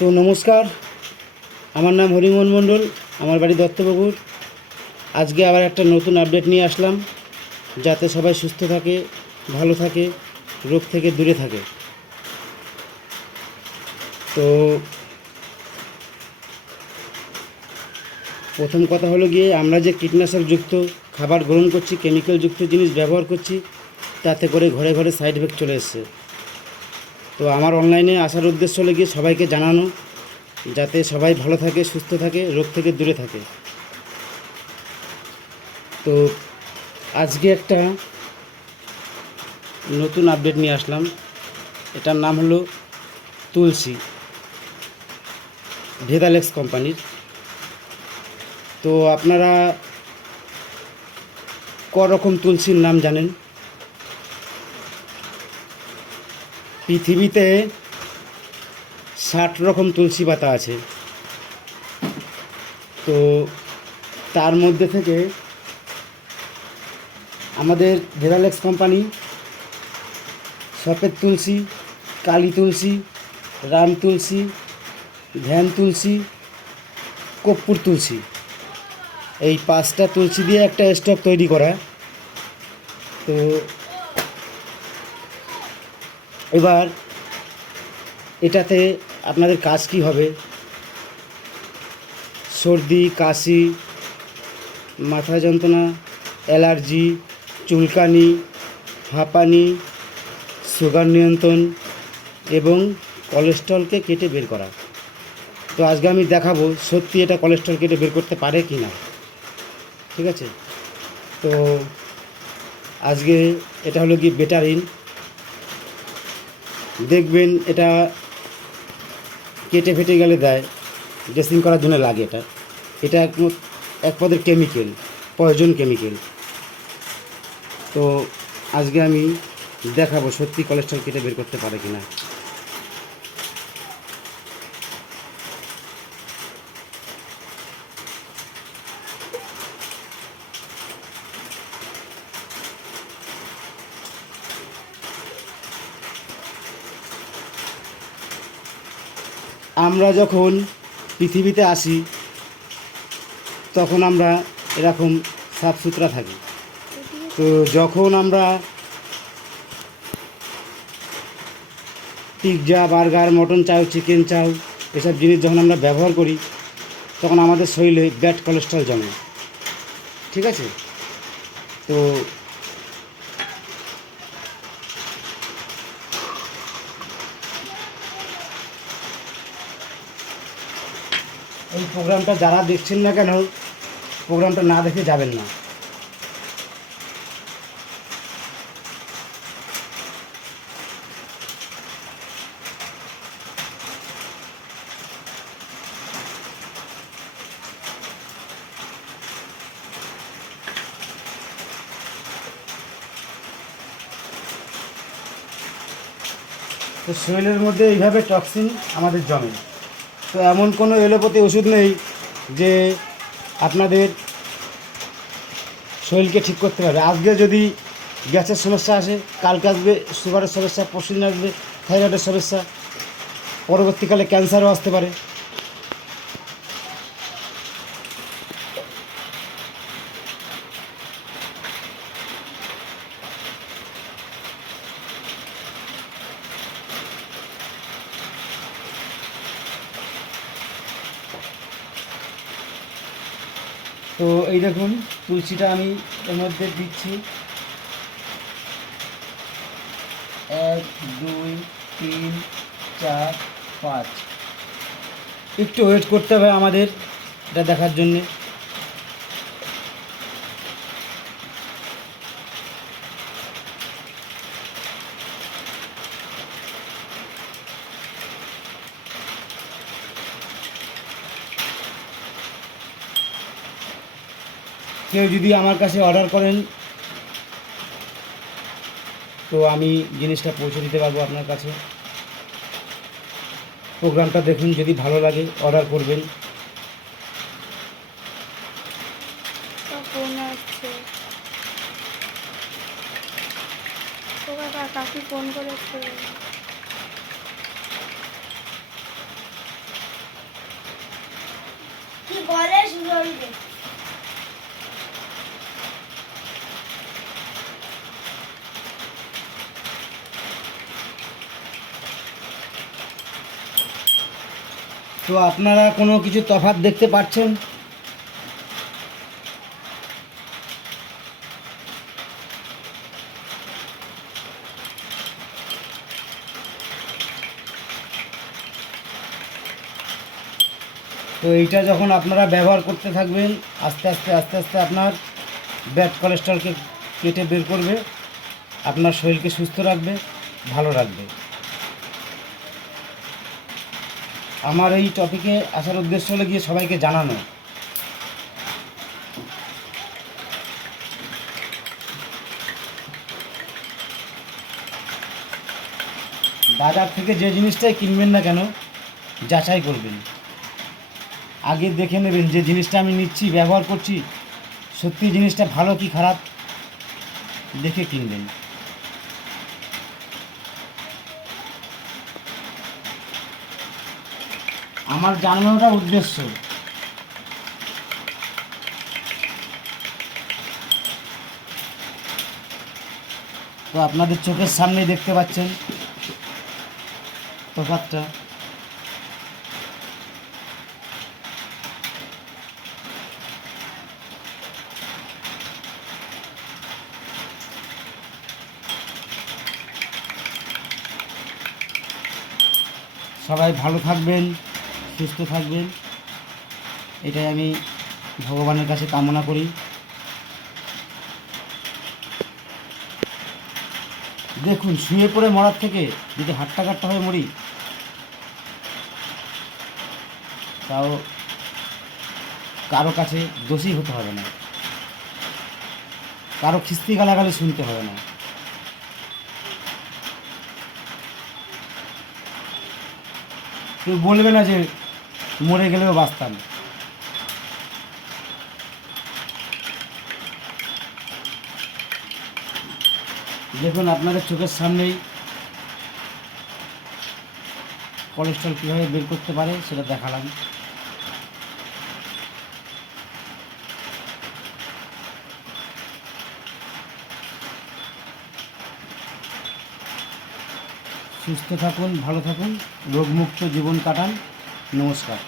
তো নমস্কার, আমার নাম হরিমোহন মণ্ডল, আমার বাড়ি দত্তবাবুর। আজকে আবার একটা নতুন আপডেট নিয়ে আসলাম, যাতে সবাই সুস্থ থাকে, ভালো থাকে, রোগ থেকে দূরে থাকে। তো প্রথম কথা হলো গিয়ে, আমরা যে কীটনাশকযুক্ত খাবার গ্রহণ করছি, কেমিক্যালযুক্ত জিনিস ব্যবহার করছি, তাতে করে ঘরে ঘরে সাইড এফেক্ট চলে এসছে। তো আমার অনলাইনে আসার উদ্দেশ্য হলো গিয়ে সবাইকে জানানো, যাতে সবাই ভালো থাকে, সুস্থ থাকে, রোগ থেকে দূরে থাকে। তো আজকে একটা নতুন আপডেট নিয়ে আসলাম। এটার নাম হলো তুলসী, ভেদালেক্স কোম্পানির। তো আপনারা রকম তুলসীর নাম জানেন? পৃথিবীতে 60 রকম তুলসী পাতা আছে। তো তার মধ্যে থেকে আমাদের ভেদালেক্স কোম্পানি সফেদ তুলসী, কালী তুলসী, রাম তুলসী, ধ্যান তুলসী, কর্পূর তুলসী, এই 5টা তুলসী দিয়ে একটা স্টক তৈরি করা। তো এবার এটাতে আপনাদের কাজ কী হবে? সর্দি, কাশি, মাথা যন্ত্রণা, অ্যালার্জি, চুলকানি, হাঁপানি, সুগার নিয়ন্ত্রণ এবং কোলেস্ট্রলকে কেটে বের করা। তো আজকে আমি দেখাবো সত্যি এটা কোলেস্ট্রল কেটে বের করতে পারে কি না। ঠিক আছে? তো আজকে এটা হলো কি বেটারিন। দেখবেন এটা কেটে ফেটে গেলে দেয়, ড্রেসিং করার জন্য লাগে। এটা এক পদের কেমিক্যাল, পয়জন কেমিক্যাল। তো আজকে আমি দেখাবো সত্যি কোলেস্ট্রল কেটে বের করতে পারে কিনা। আমরা যখন পৃথিবীতে আসি তখন আমরা এরকম সাফ সুতরা থাকি। তো যখন আমরা পিৎজা, বার্গার, মটন চাউ, চিকেন চাউ এসব জিনিস যখন আমরা ব্যবহার করি, তখন আমাদের শরীরে ব্যাড কোলেস্ট্রল জমে। ঠিক আছে? তো এই প্রোগ্রামটা যারা দেখছেন না কেন, প্রোগ্রামটা না দেখে যাবেন না। তো শরীরের মধ্যে এইভাবে টক্সিন আমাদের জমে। তো এমন কোনো এলোপ্যাথি ওষুধ নেই যে আপনাদের শরীরকে ঠিক করতে পারবে। আজকে যদি গ্যাসের সমস্যা আসে, কালকে আসবে সুগারের সমস্যা, পরশুদিন আসবে থাইরয়েডের সমস্যা, পরবর্তীকালে ক্যান্সারও আসতে পারে। তো এই দেখুন, তুলসীটা আমি এর মধ্যে দিচ্ছি। 1 2 3 4 5। একটু ওয়েট করতে হবে আমাদের এটা দেখার জন্যে। কেউ যদি আমার কাছে অর্ডার করেন, তো আমি জিনিসটা পৌঁছে দিতে পারবো আপনার কাছে। প্রোগ্রামটা দেখুন, যদি ভালো লাগে অর্ডার করবেন। কাকি ফোন করেছে। কি বলে শুনবে। তো আপনারা কোনো কিছু তফাৎ দেখতে পাচ্ছেন? তো এইটা যখন আপনারা ব্যবহার করতে থাকবেন, আস্তে আস্তে আস্তে আস্তে আপনার ব্যাড কোলেস্ট্রলকে কেটে বের করবে, আপনার শরীরকে সুস্থ রাখবে, ভালো রাখবে। আমার এই টপিকে আসার উদ্দেশ্য হলো গিয়ে সবাইকে জানানো। বাজার থেকে যে জিনিসটাই কিনবেন না কেন, যাচাই করবেন, আগে দেখে নেবেন যে জিনিসটা আমি নিচ্ছি, ব্যবহার করছি, সত্যি জিনিসটা ভালো কি খারাপ দেখে কিনবেন। আমার জানানোটা উদ্দেশ্য। তো আপনাদের চোখের সামনেই দেখতে পাচ্ছেন তফাৎটা। সবাই ভালো থাকবেন, সুস্থ থাকবেন, এটাই আমি ভগবানের কাছে কামনা করি। দেখুন, শুয়ে পড়ে মরার থেকে যদি হাট্টা কাট্টা হয়ে মরি, তাও কারো কাছে দোষী হতে হবে না, কারো খিস্তি গালাগালি শুনতে হবে না। কেউ বলবে না যে মরে গেলেও বাঁচতাম। দেখুন, আপনাদের চোখের সামনেই কোলেস্ট্রল কীভাবে বের করতে পারে সেটা দেখালাম। সুস্থ থাকুন, ভালো থাকুন, রোগমুক্ত জীবন কাটান। নমস্কার।